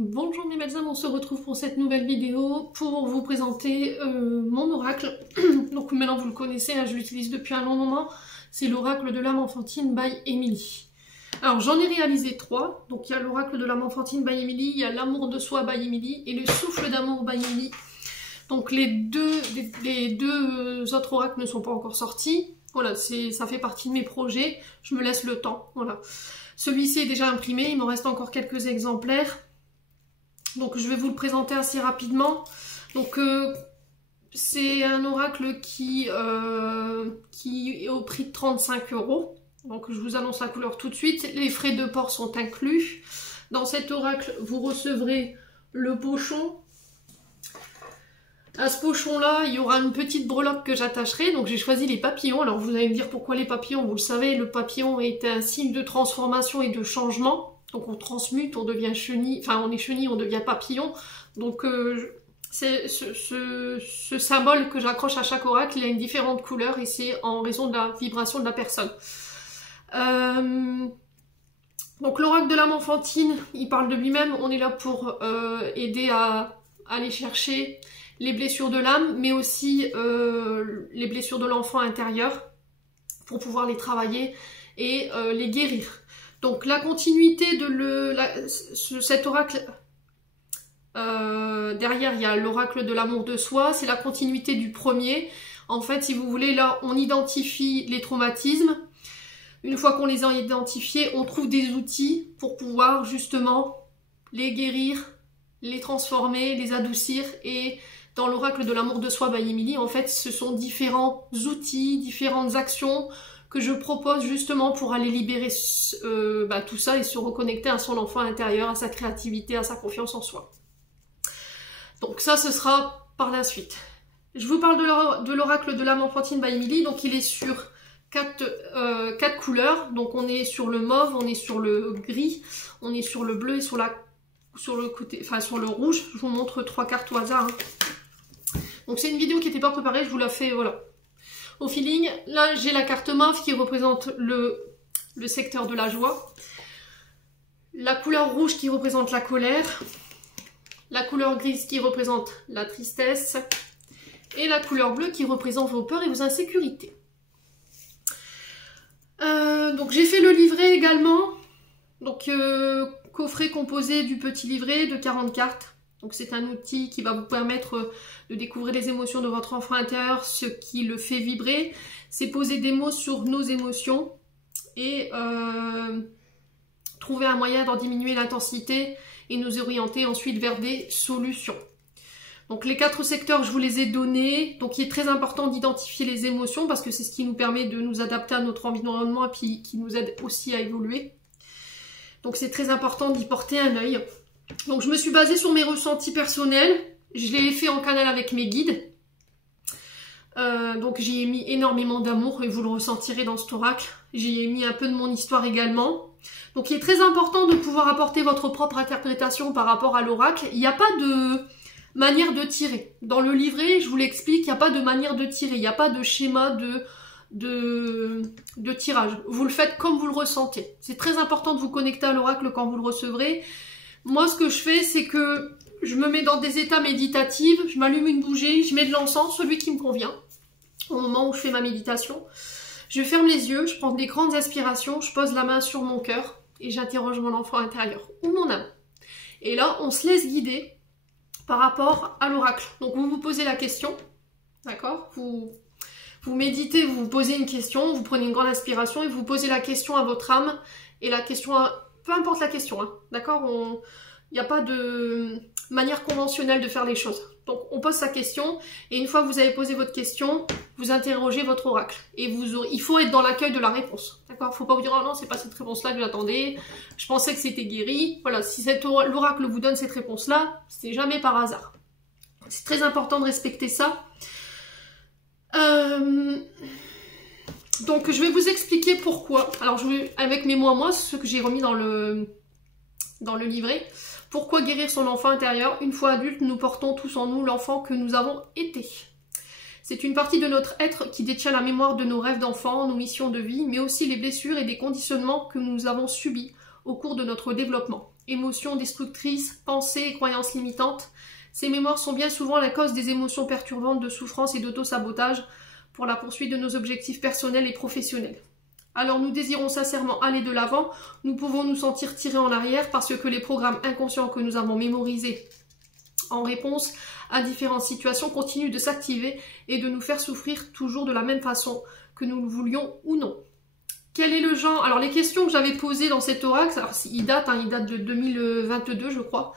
Bonjour mes belles âmes, on se retrouve pour cette nouvelle vidéo pour vous présenter mon oracle. Donc maintenant vous le connaissez, hein, je l'utilise depuis un long moment. C'est l'oracle de l'âme enfantine by Emily. Alors j'en ai réalisé 3. Donc il y a l'oracle de l'âme enfantine by Emily, il y a l'amour de soi by Emily et le souffle d'amour by Emily. Donc les deux autres oracles ne sont pas encore sortis. Voilà, ça fait partie de mes projets, je me laisse le temps. Voilà. Celui-ci est déjà imprimé, il m'en reste encore quelques exemplaires. Donc je vais vous le présenter assez rapidement. Donc c'est un oracle qui est au prix de 35 €. Donc je vous annonce la couleur tout de suite. Les frais de port sont inclus. Dans cet oracle, vous recevrez le pochon. À ce pochon-là, il y aura une petite breloque que j'attacherai. Donc j'ai choisi les papillons. Alors vous allez me dire pourquoi les papillons. Vous le savez, le papillon est un signe de transformation et de changement. Donc on transmute, on devient chenille, enfin on est chenille, on devient papillon. Donc c'est ce symbole que j'accroche à chaque oracle, il a une différente couleur et c'est en raison de la vibration de la personne. Donc l'oracle de l'âme enfantine, il parle de lui-même, on est là pour aider à aller chercher les blessures de l'âme, mais aussi les blessures de l'enfant intérieur, pour pouvoir les travailler et les guérir. Donc la continuité de cet oracle, derrière il y a l'oracle de l'amour de soi, c'est la continuité du premier. En fait, si vous voulez, là on identifie les traumatismes. Une fois qu'on les a identifiés, on trouve des outils pour pouvoir justement les guérir, les transformer, les adoucir. Et dans l'oracle de l'amour de soi by Emily, en fait, ce sont différents outils, différentes actions que je propose justement pour aller libérer tout ça et se reconnecter à son enfant intérieur, à sa créativité, à sa confiance en soi. Donc ça, ce sera par la suite. Je vous parle de l'oracle de l'âme enfantine by Emily. Donc il est sur 4 couleurs. Donc on est sur le mauve, on est sur le gris, on est sur le bleu et sur le côté, enfin sur le rouge. Je vous montre 3 cartes au hasard. Hein. Donc c'est une vidéo qui n'était pas préparée, je vous la fais, voilà, au feeling. Là, j'ai la carte mauve qui représente le secteur de la joie. La couleur rouge qui représente la colère. La couleur grise qui représente la tristesse. Et la couleur bleue qui représente vos peurs et vos insécurités. Donc j'ai fait le livret également. Donc coffret composé du petit livret de 40 cartes. Donc c'est un outil qui va vous permettre de découvrir les émotions de votre enfant intérieur, ce qui le fait vibrer. C'est poser des mots sur nos émotions et trouver un moyen d'en diminuer l'intensité et nous orienter ensuite vers des solutions. Donc les 4 secteurs, je vous les ai donnés. Donc il est très important d'identifier les émotions parce que c'est ce qui nous permet de nous adapter à notre environnement et puis qui nous aide aussi à évoluer. Donc c'est très important d'y porter un œil. Donc je me suis basée sur mes ressentis personnels, je l'ai fait en canal avec mes guides. Donc j'y ai mis énormément d'amour et vous le ressentirez dans cet oracle. J'y ai mis un peu de mon histoire également. Donc il est très important de pouvoir apporter votre propre interprétation par rapport à l'oracle. Il n'y a pas de manière de tirer. Dans le livret, je vous l'explique, il n'y a pas de manière de tirer, il n'y a pas de schéma de tirage. Vous le faites comme vous le ressentez. C'est très important de vous connecter à l'oracle quand vous le recevrez. Moi, ce que je fais, c'est que je me mets dans des états méditatifs, je m'allume une bougie, je mets de l'encens, celui qui me convient, au moment où je fais ma méditation. Je ferme les yeux, je prends des grandes aspirations, je pose la main sur mon cœur et j'interroge mon enfant intérieur ou mon âme. Et là, on se laisse guider par rapport à l'oracle. Donc, vous vous posez la question, d'accord ? Vous méditez, vous vous posez une question, vous prenez une grande inspiration et vous posez la question à votre âme et la question à... Peu importe la question, hein, d'accord ? Il n'y a pas de manière conventionnelle de faire les choses. Donc on pose sa question et une fois que vous avez posé votre question, vous interrogez votre oracle. Et il faut être dans l'accueil de la réponse, d'accord ? Il ne faut pas vous dire « Oh non, c'est pas cette réponse-là que j'attendais, je pensais que c'était guéri. » Voilà, si l'oracle vous donne cette réponse-là, c'est jamais par hasard. C'est très important de respecter ça. Donc je vais vous expliquer pourquoi. Alors avec mes mots à moi, ce que j'ai remis dans le livret. Pourquoi guérir son enfant intérieur? Une fois adulte, nous portons tous en nous l'enfant que nous avons été. C'est une partie de notre être qui détient la mémoire de nos rêves d'enfant, nos missions de vie, mais aussi les blessures et des conditionnements que nous avons subis au cours de notre développement. Émotions destructrices, pensées et croyances limitantes. Ces mémoires sont bien souvent la cause des émotions perturbantes de souffrance et d'auto-sabotage pour la poursuite de nos objectifs personnels et professionnels. Alors nous désirons sincèrement aller de l'avant, nous pouvons nous sentir tirés en arrière parce que les programmes inconscients que nous avons mémorisés en réponse à différentes situations continuent de s'activer et de nous faire souffrir toujours de la même façon, que nous le voulions ou non. Quel est le genre? Alors les questions que j'avais posées dans cet oracle, alors il date de 2022 je crois.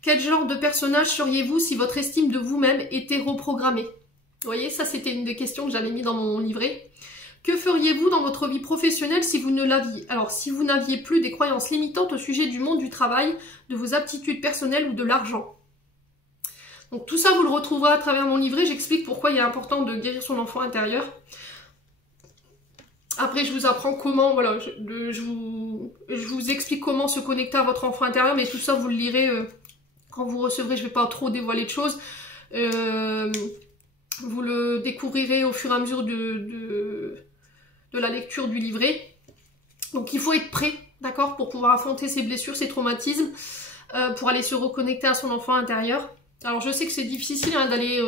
Quel genre de personnage seriez-vous si votre estime de vous-même était reprogrammée? Vous voyez, ça c'était une des questions que j'avais mis dans mon livret. Que feriez-vous dans votre vie professionnelle si vous ne l'aviez? Alors, si vous n'aviez plus des croyances limitantes au sujet du monde du travail, de vos aptitudes personnelles ou de l'argent. Donc tout ça, vous le retrouverez à travers mon livret. J'explique pourquoi il est important de guérir son enfant intérieur. Après, je vous apprends comment, voilà, je vous explique comment se connecter à votre enfant intérieur, mais tout ça, vous le lirez quand vous recevrez. Je ne vais pas trop dévoiler de choses. Vous le découvrirez au fur et à mesure de la lecture du livret. Donc il faut être prêt, d'accord, pour pouvoir affronter ses blessures, ses traumatismes, pour aller se reconnecter à son enfant intérieur. Alors je sais que c'est difficile hein, d'aller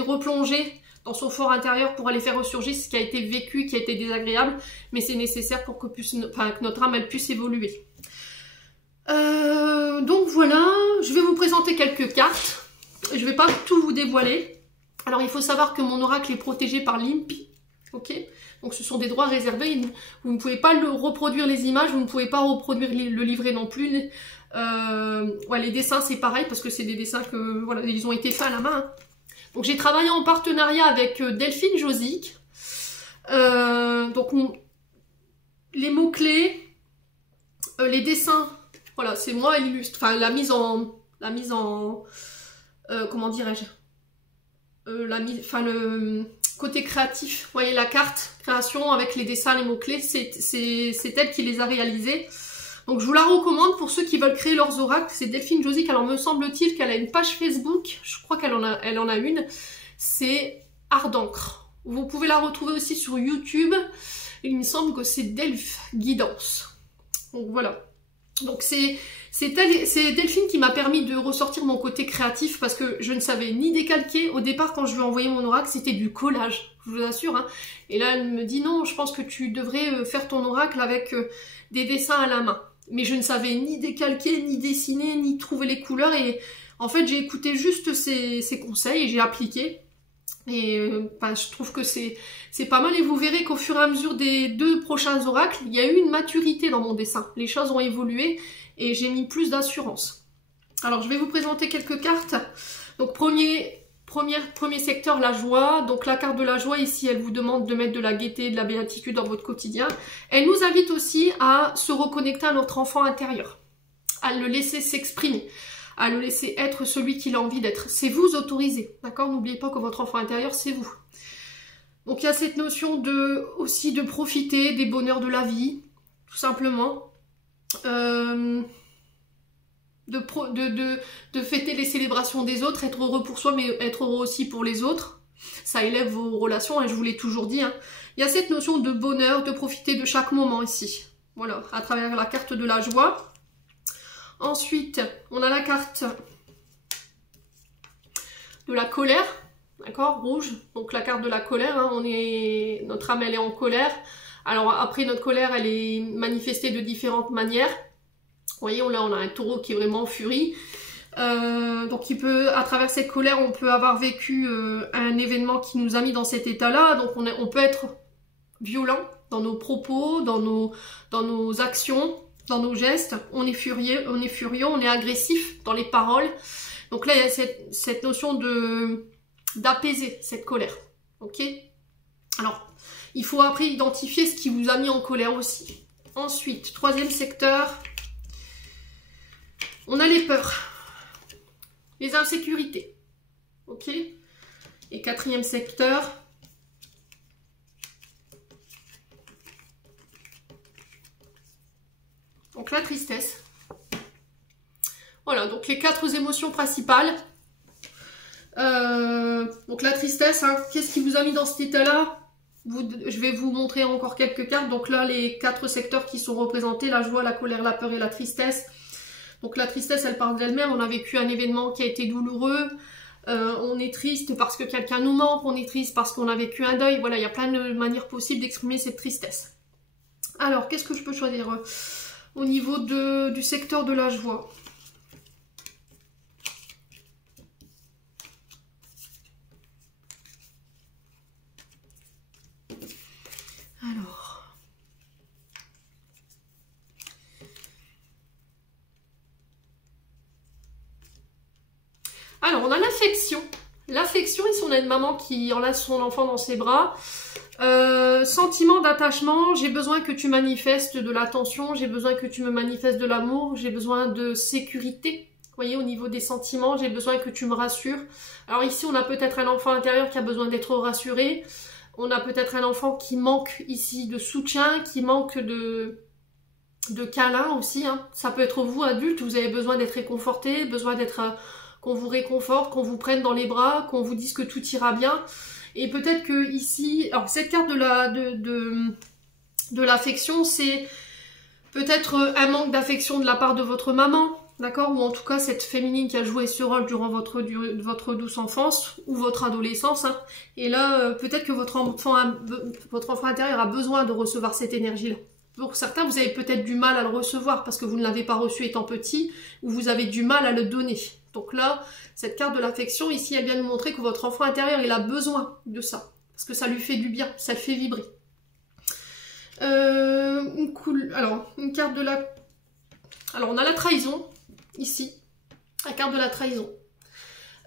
replonger dans son fort intérieur pour aller faire ressurgir ce qui a été vécu, qui a été désagréable, mais c'est nécessaire pour que notre âme elle puisse évoluer. Donc voilà, je vais vous présenter quelques cartes. Je ne vais pas tout vous dévoiler. Alors il faut savoir que mon oracle est protégé par l'INPI. Ok, donc ce sont des droits réservés, vous ne pouvez pas reproduire les images, vous ne pouvez pas reproduire le livret non plus. Les dessins c'est pareil parce que c'est des dessins que voilà, ils ont été faits à la main. Hein. Donc j'ai travaillé en partenariat avec Delphine Josic. Les mots-clés, les dessins, voilà, c'est moi et l'illustre. Enfin la mise en comment dirais-je? Le côté créatif, vous voyez la carte création avec les dessins, les mots-clés, c'est elle qui les a réalisés. Donc je vous la recommande pour ceux qui veulent créer leurs oracles, c'est Delphine Josic. Alors me semble-t-il qu'elle a une page Facebook, je crois qu'elle en a une, c'est Art d'encre. Vous pouvez la retrouver aussi sur YouTube, il me semble que c'est Delph Guidance. Donc voilà. Donc c'est Delphine qui m'a permis de ressortir mon côté créatif parce que je ne savais ni décalquer. Au départ, quand je lui ai envoyé mon oracle, c'était du collage, je vous assure. Hein. Et là, elle me dit non, je pense que tu devrais faire ton oracle avec des dessins à la main. Mais je ne savais ni décalquer, ni dessiner, ni trouver les couleurs. Et en fait, j'ai écouté juste ses conseils et j'ai appliqué. Et je trouve que c'est pas mal et vous verrez qu'au fur et à mesure des 2 prochains oracles, il y a eu une maturité dans mon dessin. Les choses ont évolué et j'ai mis plus d'assurance. Alors je vais vous présenter quelques cartes. Donc premier secteur, la joie. Donc la carte de la joie ici, elle vous demande de mettre de la gaieté, de la béatitude dans votre quotidien. Elle nous invite aussi à se reconnecter à notre enfant intérieur, à le laisser s'exprimer, à le laisser être celui qu'il a envie d'être. C'est vous autorisé, d'accord? N'oubliez pas que votre enfant intérieur, c'est vous. Donc il y a cette notion aussi de profiter des bonheurs de la vie, tout simplement. De fêter les célébrations des autres, être heureux pour soi, mais être heureux aussi pour les autres. Ça élève vos relations, et je vous l'ai toujours dit. Hein. Il y a cette notion de bonheur, de profiter de chaque moment ici. Voilà, à travers la carte de la joie. Ensuite, on a la carte de la colère, d'accord, rouge. Donc la carte de la colère, hein, notre âme elle est en colère. Alors après notre colère, elle est manifestée de différentes manières. Vous voyez, là on a un taureau qui est vraiment en furie. Donc à travers cette colère, on peut avoir vécu un événement qui nous a mis dans cet état-là. Donc on peut être violent dans nos propos, dans nos actions. Dans nos gestes, on est furieux, on est agressif dans les paroles. Donc là, il y a cette notion d'apaiser cette colère. Ok? Alors, il faut après identifier ce qui vous a mis en colère aussi. Ensuite, 3e secteur, on a les peurs, les insécurités. Ok? Et 4e secteur, donc la tristesse. Voilà, donc les 4 émotions principales. Donc la tristesse, hein, qu'est-ce qui vous a mis dans cet état-là? Je vais vous montrer encore quelques cartes. Donc là, les 4 secteurs qui sont représentés, la joie, la colère, la peur et la tristesse. Donc la tristesse, elle parle d'elle-même. On a vécu un événement qui a été douloureux. On est triste parce que quelqu'un nous manque. On est triste parce qu'on a vécu un deuil. Voilà, il y a plein de manières possibles d'exprimer cette tristesse. Alors, qu'est-ce que je peux choisir au niveau du secteur de la joie? Alors, on a l'affection. L'affection, ici, on a une maman qui enlace son enfant dans ses bras. Sentiment d'attachement, j'ai besoin que tu manifestes de l'attention, j'ai besoin que tu me manifestes de l'amour, j'ai besoin de sécurité. Vous voyez, au niveau des sentiments, j'ai besoin que tu me rassures. Alors ici, on a peut-être un enfant intérieur qui a besoin d'être rassuré. On a peut-être un enfant qui manque ici de soutien, qui manque de câlin aussi. Hein. Ça peut être vous, adultes, vous avez besoin d'être réconforté, besoin d'être... qu'on vous réconforte, qu'on vous prenne dans les bras, qu'on vous dise que tout ira bien. Et peut-être que ici, alors cette carte de l'affection, c'est peut-être un manque d'affection de la part de votre maman, d'accord? Ou en tout cas cette féminine qui a joué ce rôle durant votre douce enfance ou votre adolescence. Hein. Et là, peut-être que votre enfant intérieur a besoin de recevoir cette énergie-là. Pour certains, vous avez peut-être du mal à le recevoir parce que vous ne l'avez pas reçu étant petit ou vous avez du mal à le donner. Donc là, cette carte de l'affection, ici, elle vient nous montrer que votre enfant intérieur, il a besoin de ça. Parce que ça lui fait du bien, ça le fait vibrer. Une carte de la... Alors, on a la trahison, ici. La carte de la trahison.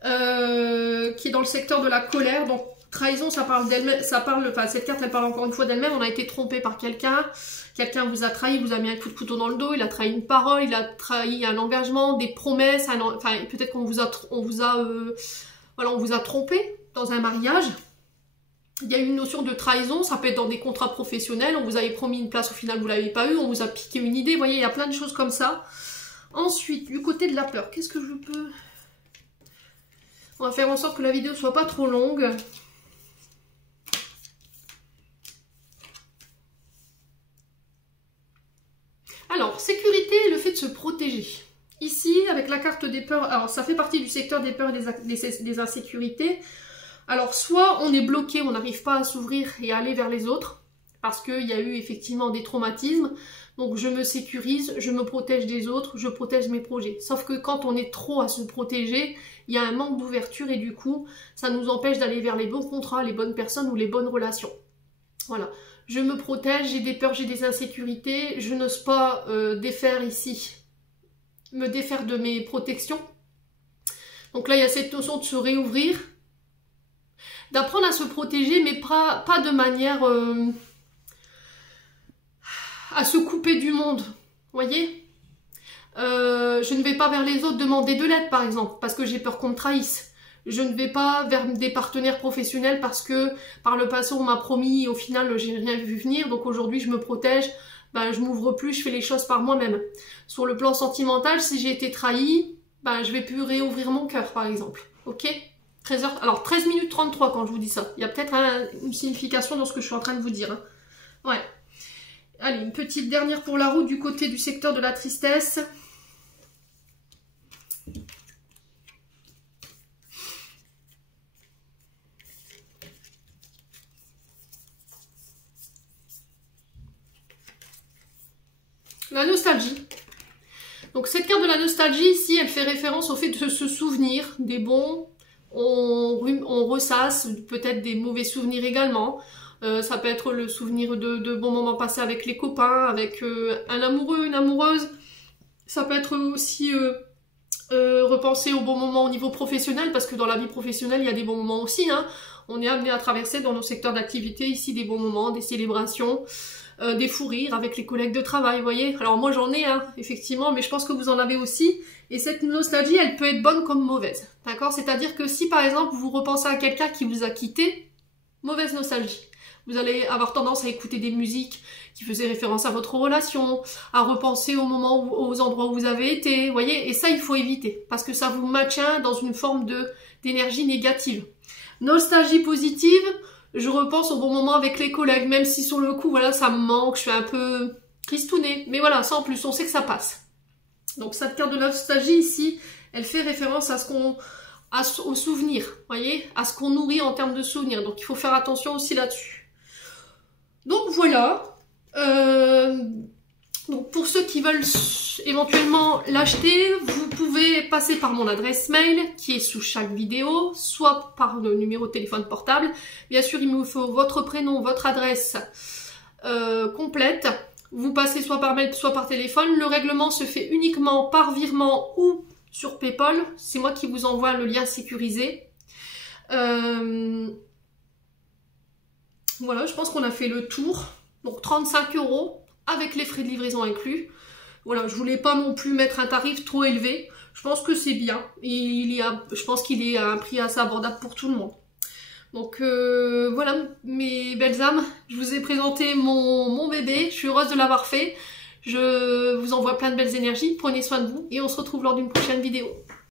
Qui est dans le secteur de la colère. Donc, trahison, ça parle d'elle-même. Enfin, cette carte, elle parle encore une fois d'elle-même. On a été trompé par quelqu'un. Quelqu'un vous a trahi, vous a mis un coup de couteau dans le dos, il a trahi une parole, il a trahi un engagement, des promesses, enfin peut-être qu'on vous a trompé dans un mariage. Il y a une notion de trahison, ça peut être dans des contrats professionnels, on vous avait promis une place, au final vous l'avez pas eu, on vous a piqué une idée, vous voyez, il y a plein de choses comme ça. Ensuite, du côté de la peur, qu'est-ce que je peux... On va faire en sorte que la vidéo soit pas trop longue. Alors, sécurité et le fait de se protéger. Ici, avec la carte des peurs, alors ça fait partie du secteur des peurs et des insécurités. Alors, soit on est bloqué, on n'arrive pas à s'ouvrir et à aller vers les autres, parce qu'il y a eu effectivement des traumatismes. Donc, je me sécurise, je me protège des autres, je protège mes projets. Sauf que quand on est trop à se protéger, il y a un manque d'ouverture et du coup, ça nous empêche d'aller vers les bons contrats, les bonnes personnes ou les bonnes relations. Voilà. Je me protège, j'ai des peurs, j'ai des insécurités, je n'ose pas me défaire de mes protections. Donc là, il y a cette notion de se réouvrir, d'apprendre à se protéger, mais pas de manière à se couper du monde, vous voyez. Je ne vais pas vers les autres demander de l'aide, par exemple, parce que j'ai peur qu'on me trahisse. Je ne vais pas vers des partenaires professionnels parce que par le passé on m'a promis et au final j'ai rien vu venir, donc aujourd'hui je me protège, je m'ouvre plus, je fais les choses par moi-même. Sur le plan sentimental, si j'ai été trahie, je vais plus réouvrir mon cœur par exemple, ok? 13h, alors 13 minutes 33 quand je vous dis ça, il y a peut-être une signification dans ce que je suis en train de vous dire. Hein. Ouais. Allez, une petite dernière pour la route du côté du secteur de la tristesse. La nostalgie. Donc cette carte de la nostalgie ici, elle fait référence au fait de se souvenir des bons, on ressasse peut-être des mauvais souvenirs également. Ça peut être le souvenir de bons moments passés avec les copains, avec un amoureux, une amoureuse. Ça peut être aussi repenser aux bons moments au niveau professionnel, parce que dans la vie professionnelle, il y a des bons moments aussi. Hein. On est amené à traverser dans nos secteurs d'activité ici des bons moments, des célébrations. Des fous rires avec les collègues de travail, vous voyez. Alors moi j'en ai, hein, effectivement, mais je pense que vous en avez aussi. Et cette nostalgie, elle peut être bonne comme mauvaise, d'accord? C'est-à-dire que si par exemple vous repensez à quelqu'un qui vous a quitté, mauvaise nostalgie. Vous allez avoir tendance à écouter des musiques qui faisaient référence à votre relation, à repenser au moment aux endroits où vous avez été, vous voyez. Et ça, il faut éviter, parce que ça vous maintient dans une forme d'énergie négative. Nostalgie positive, je repense au bon moment avec les collègues, même si sur le coup, voilà, ça me manque, je suis un peu tristounée. Mais voilà, ça en plus, on sait que ça passe. Donc cette carte de nostalgie ici, elle fait référence à aux souvenirs, voyez, à ce qu'on nourrit en termes de souvenirs. Donc il faut faire attention aussi là-dessus. Donc voilà. Donc pour ceux qui veulent éventuellement l'acheter, vous pouvez passer par mon adresse mail qui est sous chaque vidéo, soit par le numéro de téléphone portable. Bien sûr, il me faut votre prénom, votre adresse complète. Vous passez soit par mail, soit par téléphone. Le règlement se fait uniquement par virement ou sur PayPal. C'est moi qui vous envoie le lien sécurisé. Voilà, je pense qu'on a fait le tour. Donc 35 € avec les frais de livraison inclus. Voilà, je voulais pas non plus mettre un tarif trop élevé. Je pense que c'est bien. Et je pense qu'il est à un prix assez abordable pour tout le monde. Donc voilà mes belles âmes, je vous ai présenté mon bébé, je suis heureuse de l'avoir fait. Je vous envoie plein de belles énergies, prenez soin de vous et on se retrouve lors d'une prochaine vidéo.